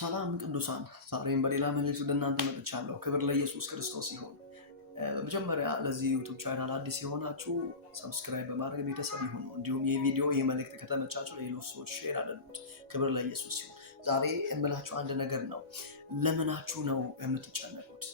ሰላም ቅዱሳን፣ ዛሬም በሌላ መልእክት ወደ እናንተ መጥቻለሁ። ክብር ለኢየሱስ ክርስቶስ ይሁን። በመጀመሪያ ለዚህ ዩቲዩብ ቻናል አዲስ የሆናችሁ ሰብስክራይብ በማድረግ ቤተሰብ ይሁኑ። እንዲሁም ይህ ቪዲዮ ይህ መልእክት ከተመቻችሁ ለሌሎች ሰዎች ሼር አድርጉት። ክብር ለኢየሱስ ይሁን። ዛሬ የምላችሁ አንድ ነገር ነው። ለምናችሁ ነው የምትጨነቁት?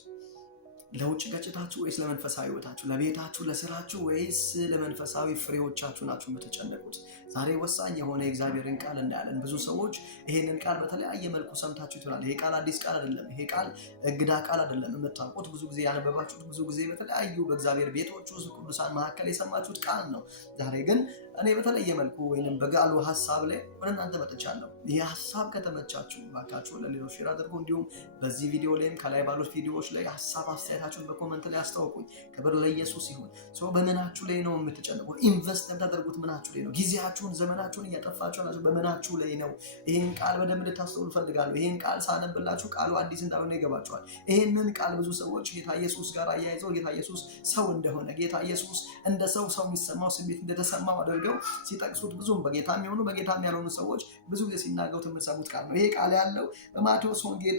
ለውጭ ገጽታችሁ ወይስ ለመንፈሳዊ ህይወታችሁ? ለቤታችሁ፣ ለስራችሁ ወይስ ለመንፈሳዊ ፍሬዎቻችሁ ናችሁ የምትጨነቁት? ዛሬ ወሳኝ የሆነ የእግዚአብሔርን ቃል እናያለን። ብዙ ሰዎች ይሄንን ቃል በተለያየ መልኩ ሰምታችሁ ይሆናል። ይሄ ቃል አዲስ ቃል አይደለም። ይሄ ቃል እንግዳ ቃል አይደለም። የምታውቁት ብዙ ጊዜ ያነበባችሁት፣ ብዙ ጊዜ በተለያዩ በእግዚአብሔር ቤቶች ውስጥ ቅዱሳን መካከል የሰማችሁት ቃል ነው። ዛሬ ግን እኔ በተለየ መልኩ ወይንም በቃሉ ሐሳብ ላይ ወደ እናንተ መጥቻለሁ። ይህ ሐሳብ ከተመቻችሁ ባካችሁ ለሌሎች ሼር አድርጉ። እንዲሁም በዚህ ቪዲዮ ላይም ከላይ ባሉት ቪዲዮዎች ላይ ሐሳብ አስተያየታችሁን በኮመንት ላይ አስታውቁኝ። ክብር ለኢየሱስ ይሁን። በምናችሁ ላይ ነው የምትጨነቁት? ኢንቨስት የምታደርጉት ምናችሁ ላይ ነው? ጊዜያችሁን፣ ዘመናችሁን እያጠፋችሁ ናችሁ በምናችሁ ላይ ነው? ይህን ቃል በደንብ እንድታስተውሉ እፈልጋለሁ። ይህን ቃል ሳነብላችሁ ቃሉ አዲስ እንዳልሆነ ይገባችኋል። ይህንን ቃል ብዙ ሰዎች ጌታ ኢየሱስ ጋር አያይዘው ጌታ ኢየሱስ ሰው እንደሆነ፣ ጌታ ኢየሱስ እንደ ሰው የሚሰማው ስሜት እንደተሰማው አድርገው ሲጠቅሱት ብዙም በጌታ የሚሆኑ በጌታ ያልሆኑ ሰዎች ብዙ ጊዜ ሲናገሩት የምትሰሙት ቃል ነው። ይሄ ቃል ያለው በማቴዎስ ወንጌል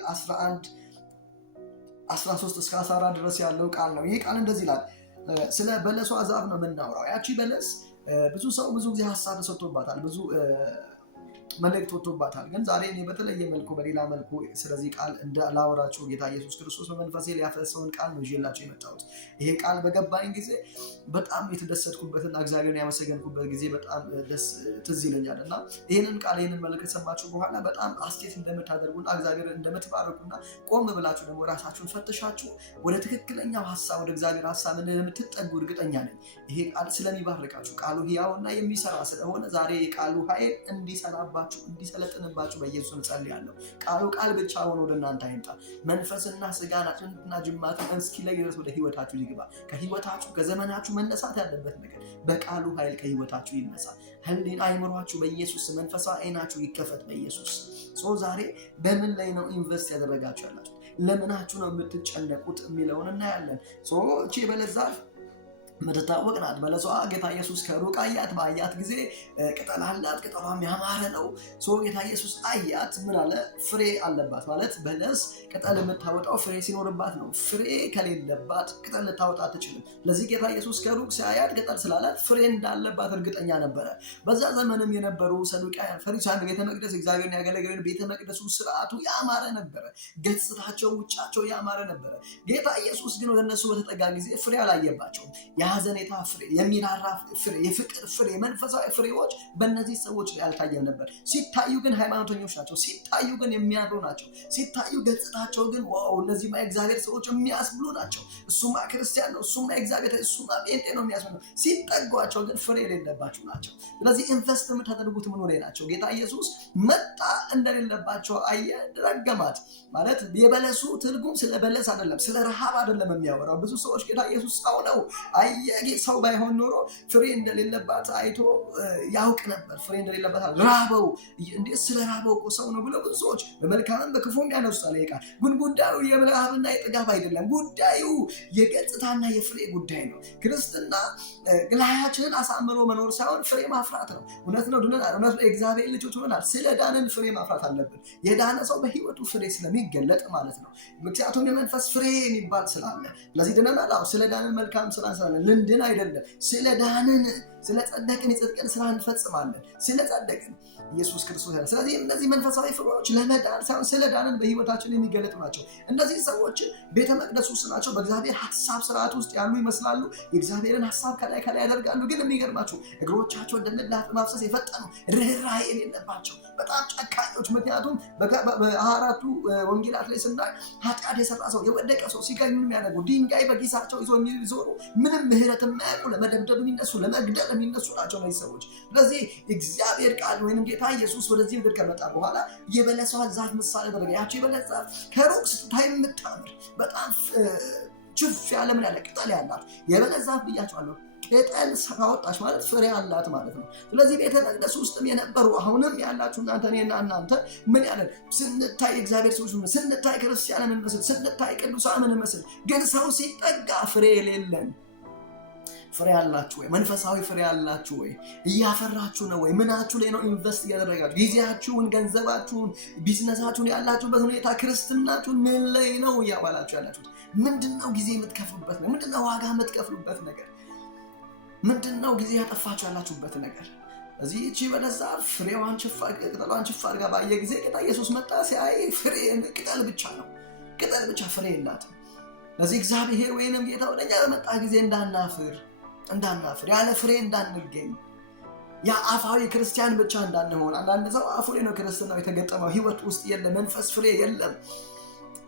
11:13-14 ድረስ ያለው ቃል ነው። ይሄ ቃል እንደዚህ ይላል። ስለ በለሷ ዛፍ ነው የምናወራው። ያቺ በለስ ብዙ ሰው ብዙ ጊዜ ሀሳብ ተሰጥቶባታል፣ ብዙ መልእክት ወጥቶባታል። ግን ዛሬ እኔ በተለየ መልኩ በሌላ መልኩ ስለዚህ ቃል እንዳላወራችሁ ጌታ ኢየሱስ ክርስቶስ በመንፈሴ ሊያፈሰውን ቃል ነው ይዤላችሁ የመጣሁት። ይሄ ቃል በገባኝ ጊዜ በጣም የተደሰትኩበትና እግዚአብሔርን ያመሰገንኩበት ጊዜ በጣም ትዝ ይለኛል እና ይህንን ቃል ይህንን መልእክት ሰማችሁ በኋላ በጣም አስቴት እንደምታደርጉና እግዚአብሔር እንደምትባረኩና ቆም ብላችሁ ደግሞ ራሳችሁን ፈትሻችሁ ወደ ትክክለኛው ሀሳብ ወደ እግዚአብሔር ሀሳብ እንደምትጠጉ እርግጠኛ ነኝ። ይሄ ቃል ስለሚባርካችሁ ቃሉ ሕያውና የሚሰራ ስለሆነ ዛሬ የቃሉ ኃይል እንዲሰራባችሁ እንዲሰለጥንባችሁ በኢየሱስ ጸልያለሁ። ቃሉ ቃል ብቻ ሆኖ ወደ እናንተ አይምጣ። መንፈስና ስጋን አጥንትና ጅማትን እስኪለይ ድረስ ወደ ህይወታችሁ ይግባ። ከህይወታችሁ ከዘመናችሁ መነሳት ያለበት ነገር በቃሉ ኃይል ከህይወታችሁ ይነሳ። ህሊና አይምሯችሁ በኢየሱስ መንፈሳዊ አይናችሁ ይከፈት በኢየሱስ። ዛሬ በምን ላይ ነው ኢንቨስት ያደረጋችሁ ያላችሁ? ለምናችሁ ነው የምትጨነቁት የሚለውን እናያለን። እቺ በለስ ዛፍ ምትታወቅ ናት። በለሷ ጌታ ኢየሱስ ከሩቅ አያት። በአያት ጊዜ ቅጠል አላት፣ ቅጠሏም ያማረ ነው። ጌታ ኢየሱስ አያት። ምን አለ? ፍሬ አለባት ማለት በለስ ቅጠል የምታወጣው ፍሬ ሲኖርባት ነው። ፍሬ ከሌለባት ቅጠል ልታወጣ አትችልም። ለዚህ ጌታ ኢየሱስ ከሩቅ ሲያያት ቅጠል ስላላት ፍሬ እንዳለባት እርግጠኛ ነበረ። በዛ ዘመንም የነበሩ ሰዱቃውያን፣ ፈሪሳውያን ቤተ መቅደስ እግዚአብሔርን ያገለገሉ ቤተ መቅደሱ ስርዓቱ ያማረ ነበረ። ገጽታቸው፣ ውጫቸው ያማረ ነበረ። ጌታ ኢየሱስ ግን ወደ እነሱ በተጠጋ ጊዜ ፍሬ አላየባቸውም። የሐዘኔታ ፍሬ፣ የሚራራ ፍሬ፣ የፍቅር ፍሬ፣ መንፈሳዊ ፍሬዎች በእነዚህ ሰዎች ላይ አልታየም ነበር። ሲታዩ ግን ሃይማኖተኞች ናቸው። ሲታዩ ግን የሚያምሩ ናቸው። ሲታዩ ገጽታቸው ግን ዋው እነዚህማ የእግዚአብሔር ሰዎች የሚያስብሉ ናቸው። እሱማ ክርስቲያን ነው፣ እሱማ የእግዚአብሔር፣ እሱማ ጴንጤ ነው የሚያስብሉ። ሲጠጓቸው ግን ፍሬ የሌለባቸው ናቸው። ስለዚህ ኢንቨስት የምታደርጉት ምን ላይ ናቸው? ጌታ ኢየሱስ መጣ እንደሌለባቸው አየ፣ ረገማት። ማለት የበለሱ ትርጉም ስለ በለስ አይደለም፣ ስለ ረሃብ አይደለም የሚያወራው። ብዙ ሰዎች ጌታ ኢየሱስ ሰው ነው ሰው ባይሆን ኖሮ ፍሬ እንደሌለባት አይቶ ያውቅ ነበር። ፍሬ እንደሌለባት ራበው፣ እንዴት ስለ ራበው እኮ ሰው ነው ብለው ብዙ ሰዎች በመልካምም በክፉም ያነሱታል። ይቃል ግን ጉዳዩ የረሃብና የጥጋብ አይደለም። ጉዳዩ የገጽታና የፍሬ ጉዳይ ነው። ክርስትና ግላያችንን አሳምሮ መኖር ሳይሆን ፍሬ ማፍራት ነው። እውነት ነው። የእግዚአብሔር ልጆች ሆናል። ስለ ዳንን ፍሬ ማፍራት አለብን። የዳነ ሰው በህይወቱ ፍሬ ስለሚገለጥ ማለት ነው። ምክንያቱም የመንፈስ ፍሬ የሚባል ስላለ ለዚህ ድነናል። ስለ ዳንን መልካም ስራ ልንድን አይደለም። ስለ ዳንን፣ ስለ ጸደቅን የጽድቅን ስራ እንፈጽማለን። ስለ ጸደቅን ኢየሱስ ክርስቶስ ያለ። ስለዚህ እነዚህ መንፈሳዊ ፍሬዎች ለመዳን ሳይሆን ስለ ዳንን በህይወታችን የሚገለጡ ናቸው። እነዚህ ሰዎች ቤተ መቅደስ ውስጥ ናቸው። በእግዚአብሔር ሀሳብ ስርዓት ውስጥ ያሉ ይመስላሉ። የእግዚአብሔርን ሀሳብ ከላይ ያደርጋሉ። ግን የሚገርማቸው እግሮቻቸው እንደምላጥ ማፍሰስ የፈጠኑ ርኅራኄ የሌለባቸው በጣም ጨካኞች። ምክንያቱም በአራቱ ወንጌላት ላይ ስናይ ኃጢአት የሰራ ሰው፣ የወደቀ ሰው ሲገኙ የሚያደርጉ ድንጋይ በኪሳቸው ይዞ የሚዞሩ ምንም ምህረት የማያውቁ ለመደብደብ የሚነሱ ለመግደል የሚነሱ ናቸው እነዚህ ሰዎች። ስለዚህ እግዚአብሔር ቃል ወይም ጌታ ኢየሱስ ወደዚህ ምድር ከመጣ በኋላ የበለሷን ዛፍ ምሳሌ አደረገ። ያቺ የበለስ ዛፍ ከሩቅ ስታይ የምታምር በጣም ችፍ ያለ ምን ያለ ቅጠል ያላት የበለስ ዛፍ ብያቸዋለሁ። ቅጠል ካወጣች ማለት ፍሬ አላት ማለት ነው። ስለዚህ ቤተ መቅደስ ውስጥም የነበሩ አሁንም ያላችሁ እናንተ ምን ያለን ስንታይ እግዚአብሔር ሰዎች ስንታይ ክርስቲያንን እንመስል፣ ስንታይ ቅዱሳንን እንመስል፣ ግን ሰው ሲጠጋ ፍሬ የሌለን ፍሬ አላችሁ ወይ? መንፈሳዊ ፍሬ አላችሁ ወይ? እያፈራችሁ ነው ወይ? ምናችሁ ላይ ነው ኢንቨስት እያደረጋችሁ? ጊዜያችሁን፣ ገንዘባችሁን፣ ቢዝነሳችሁን፣ ያላችሁበት ሁኔታ፣ ክርስትናችሁን ምን ላይ ነው እያዋላችሁ ያላችሁት? ምንድነው ጊዜ የምትከፍሉበት ነው? ምንድነው ዋጋ የምትከፍሉበት ነገር? ምንድነው ጊዜ ያጠፋችሁ ያላችሁበት ነገር? እዚህ እቺ በለዛ ፍሬዋን ቅጠሏን ችፋ አድርጋ ባየ ጊዜ ጌታ ኢየሱስ መጣ። ሲያይ ፍሬ ቅጠል ብቻ ነው፣ ቅጠል ብቻ ፍሬ የላትም። ለዚህ እግዚአብሔር ወይንም ጌታ ወደኛ በመጣ ጊዜ እንዳናፍር ያለ ፍሬ እንዳንገኝ፣ ያ አፋዊ ክርስቲያን ብቻ እንዳንሆን። አንዳንድ ሰው አፉ ላይ ነው ክርስትናው የተገጠመው፣ ህይወት ውስጥ የለም፣ መንፈስ ፍሬ የለም።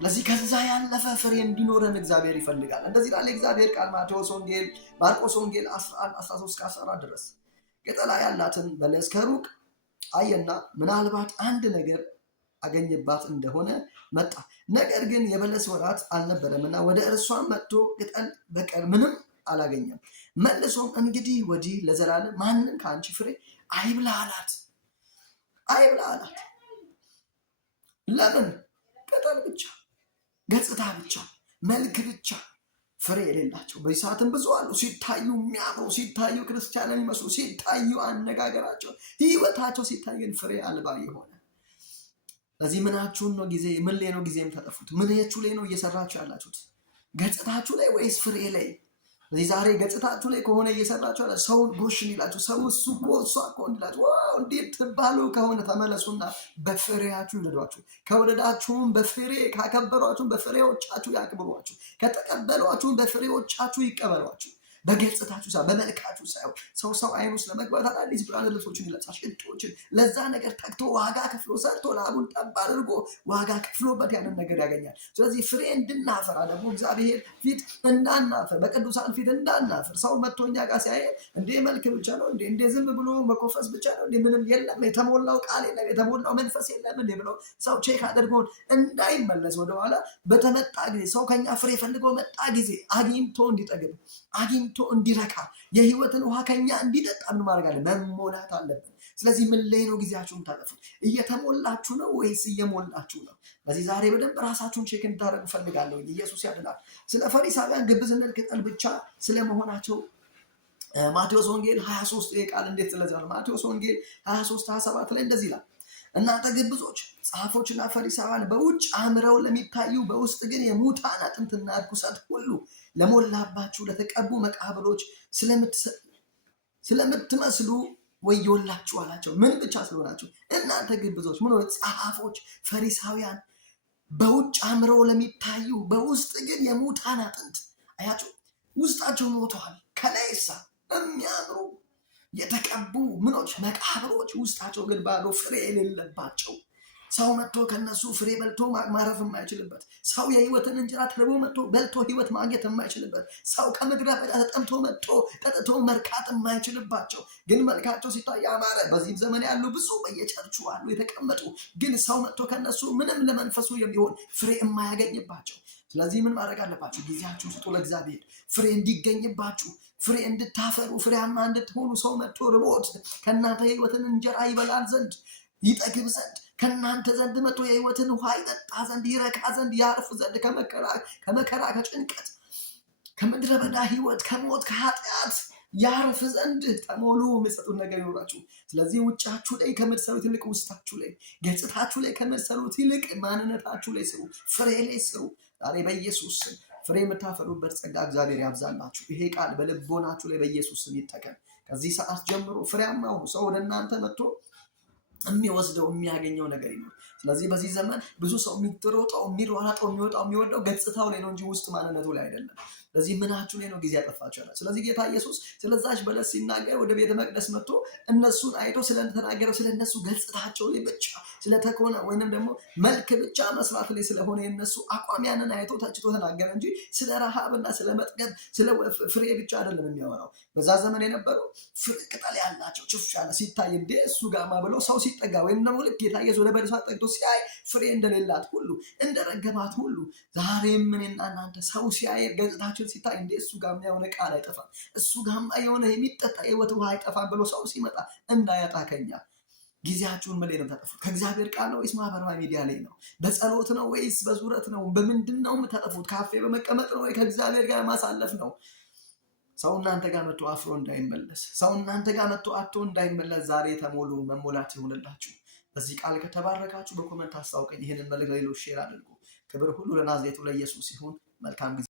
ለዚህ ከዛ ያለፈ ፍሬ እንዲኖረን እግዚአብሔር ይፈልጋል። እንደዚህ ላለ እግዚአብሔር ቃል ማርቆስ ወንጌል 11:13-14 ድረስ ቅጠላ ያላትን በለስ ከሩቅ አየና ምናልባት አንድ ነገር አገኘባት እንደሆነ መጣ። ነገር ግን የበለስ ወራት አልነበረምና ወደ እርሷም መጥቶ ቅጠል በቀር ምንም አላገኘም። መልሶም እንግዲህ ወዲህ ለዘላለም ማንም ከአንቺ ፍሬ አይብላ አላት። ለምን? ቅጠል ብቻ፣ ገጽታ ብቻ፣ መልክ ብቻ ፍሬ የሌላቸው በዚህ ሰዓትም ብዙ አሉ። ሲታዩ የሚያምሩ፣ ሲታዩ ክርስቲያንን የሚመስሉ፣ ሲታዩ አነጋገራቸው፣ ህይወታቸው ሲታይ ግን ፍሬ አልባ የሆነ። ለዚህ ምናችሁን ነው ጊዜ ምን ላይ ነው ጊዜ የምታጠፉት? ምንያችሁ ላይ ነው እየሰራችሁ ያላችሁት? ገጽታችሁ ላይ ወይስ ፍሬ ላይ? ለዚህ ዛሬ ገጽታችሁ ላይ ከሆነ እየሰራችሁ ያለ ሰው ጎሽ እንዲላችሁ፣ ሰው እሱ እኮ እሷ እኮ እንዲላችሁ ዋው እንዴት ትባሉ ከሆነ ተመለሱና በፍሬያችሁ ይውደዷችሁ። ከወደዳችሁም በፍሬ ካከበሯችሁም በፍሬዎቻችሁ ያክብሯችሁ። ከተቀበሏችሁም በፍሬዎቻችሁ ይቀበሏችሁ። በገጽታችሁ ሳይሆን በመልካችሁ ሳይሆን። ሰው አይኑ ስለመግባት አዳዲስ ብራንድ ልብሶችን ይለብሳል፣ ሽቶችን። ለዛ ነገር ተግቶ ዋጋ ከፍሎ ሰርቶ ላቡን ጠብ አድርጎ ዋጋ ከፍሎበት ያንን ነገር ያገኛል። ስለዚህ ፍሬ እንድናፈራ ደግሞ እግዚአብሔር ፊት እንዳናፍር፣ በቅዱሳን ፊት እንዳናፍር። ሰው መጥቶ እኛ ጋር ሲያየ እንዴ መልክ ብቻ ነው እንዴ ዝም ብሎ መኮፈስ ብቻ ነው እንዴ ምንም የለም የተሞላው ቃል የለም የተሞላው መንፈስ የለም እንዴ ብሎ ሰው ቼክ አድርጎን እንዳይመለስ ወደኋላ በተመጣ ጊዜ ሰው ከኛ ፍሬ ፈልጎ መጣ ጊዜ አግኝቶ እንዲጠግብ አግኝቶ እንዲረካ የህይወትን ውሃ ከኛ እንዲጠጣ ምን ማድረግ አለ? መሞላት አለብን። ስለዚህ ምን ላይ ነው ጊዜያችሁን ታጠፉት? እየተሞላችሁ ነው ወይስ እየሞላችሁ ነው? ስለዚህ ዛሬ በደንብ ራሳችሁን ቼክ እንድታደርጉ ፈልጋለሁ። ኢየሱስ ያድናል። ስለ ፈሪሳውያን ግብዝነት ቅጠል ብቻ ስለመሆናቸው ማቴዎስ ወንጌል 23 ቃል እንዴት ስለዚህ ማቴዎስ ወንጌል 23:27 ላይ እንደዚህ ይላል፣ እናንተ ግብዞች ጸሐፎችና ፈሪሳውያን በውጭ አምረው ለሚታዩ በውስጥ ግን የሙታን አጥንትና ርኩሰት ሁሉ ለሞላባችሁ ለተቀቡ መቃብሮች ስለምትመስሉ ወዮላችሁ አላቸው። ምን ብቻ ስለሆናችሁ? እናንተ ግብዞች ምን ሆነ? ጸሐፎች ፈሪሳውያን በውጭ አምረው ለሚታዩ በውስጥ ግን የሙታን አጥንት። አያችሁ፣ ውስጣቸው ሞተዋል። ከላይሳ የሚያምሩ የተቀቡ ምኖች መቃብሮች፣ ውስጣቸው ግን ባዶ ፍሬ የሌለባቸው። ሰው መጥቶ ከነሱ ፍሬ በልቶ ማረፍ የማይችልበት፣ ሰው የህይወትን እንጀራ ተርቦ መጥቶ በልቶ ህይወት ማግኘት የማይችልበት፣ ሰው ከምድረ በዳ ተጠምቶ መጥቶ ጠጥቶ መርካት የማይችልባቸው፣ ግን መልካቸው ሲታይ ያማረ። በዚህም ዘመን ያሉ ብዙ በየቸርቹ አሉ የተቀመጡ፣ ግን ሰው መጥቶ ከነሱ ምንም ለመንፈሱ የሚሆን ፍሬ የማያገኝባቸው። ስለዚህ ምን ማድረግ አለባችሁ? ጊዜያችሁን ስጡ ለእግዚአብሔር፣ ፍሬ እንዲገኝባችሁ፣ ፍሬ እንድታፈሩ፣ ፍሬያማ እንድትሆኑ። ሰው መጥቶ ርቦት ከእናንተ የህይወትን እንጀራ ይበላል ዘንድ ይጠግብ ዘንድ ከእናንተ ዘንድ መጥቶ የህይወትን ውሃ ይጠጣ ዘንድ ይረካ ዘንድ ያርፍ ዘንድ ከመከራ ከጭንቀት ከምድረ በዳ ህይወት ከሞት ከኃጢአት ያርፍ ዘንድ ተሞሉ። የምትሰጡት ነገር ይኖራችሁ። ስለዚህ ውጫችሁ ላይ ከምትሰሩት ይልቅ ውስጣችሁ ላይ፣ ገጽታችሁ ላይ ከምትሰሩት ይልቅ ማንነታችሁ ላይ ስሩ፣ ፍሬ ላይ ስሩ። ዛሬ በኢየሱስ ስም ፍሬ የምታፈሩበት ጸጋ እግዚአብሔር ያብዛላችሁ። ይሄ ቃል በልቦናችሁ ላይ በኢየሱስ ስም ይጠቀም። ከዚህ ሰዓት ጀምሮ ፍሬያማ ሁኑ። ሰው ወደ እናንተ መጥቶ የሚወስደው የሚያገኘው ነገር ይኖር። ስለዚህ በዚህ ዘመን ብዙ ሰው የሚሮጠው የሚሯሯጠው የሚወጣው የሚወደው ገጽታው ላይ ነው እንጂ ውስጥ ማንነቱ ላይ አይደለም። ስለዚህ ምናችሁ ላይ ነው ጊዜ ያጠፋችሁ ያለ። ስለዚህ ጌታ ኢየሱስ ስለዛች በለስ ሲናገር ወደ ቤተ መቅደስ መጥቶ እነሱን አይቶ ስለተናገረው ስለነሱ ገጽታቸው ላይ ብቻ ስለተኮነ ወይንም ደግሞ መልክ ብቻ መስራት ላይ ስለሆነ የነሱ አቋም ያንን አይቶ ተችቶ ተናገረ እንጂ ስለ ረሃብና ስለ መጥገብ ስለ ፍሬ ብቻ አይደለም የሚያወራው። በዛ ዘመን የነበረው ቅጠል ያላቸው ችፍ ያለ ሲታይ እንደ እሱ ጋማ ብለው ሰው ሲጠጋ ወይም ደግሞ ልክ ጌታ ኢየሱስ ወደ በለሷ ጠግቶ ሲያይ ፍሬ እንደሌላት ሁሉ እንደረገባት ሁሉ ዛሬም እኔና እናንተ ሰው ሲያይ ገጽታችን ሲታይ እንደ እሱ ጋማ የሆነ ቃል አይጠፋም፣ እሱ ጋማ የሆነ የሚጠጣ የህይወት ውሃ አይጠፋም ብሎ ሰው ሲመጣ እንዳያጣ ከኛ ጊዜያችሁን ምን ላይ ነው የምታጠፉት? ከእግዚአብሔር ቃል ነው ወይስ ማህበራዊ ሚዲያ ላይ ነው? በጸሎት ነው ወይስ በዙረት ነው? በምንድን ነው የምታጠፉት? ካፌ በመቀመጥ ነው ወይ ከእግዚአብሔር ጋር ማሳለፍ ነው? ሰው እናንተ ጋር መጥቶ አፍሮ እንዳይመለስ፣ ሰው እናንተ ጋር መጥቶ አጥቶ እንዳይመለስ ዛሬ ተሞሉ፣ መሞላት ይሆንላችሁ። በዚህ ቃል ከተባረካችሁ በኮመንት አስታውቀኝ። ይህንን መልእክት ለሌሎች ሼር አድርጉ። ክብር ሁሉ ለናዝሬቱ ለኢየሱስ ይሁን። መልካም ጊዜ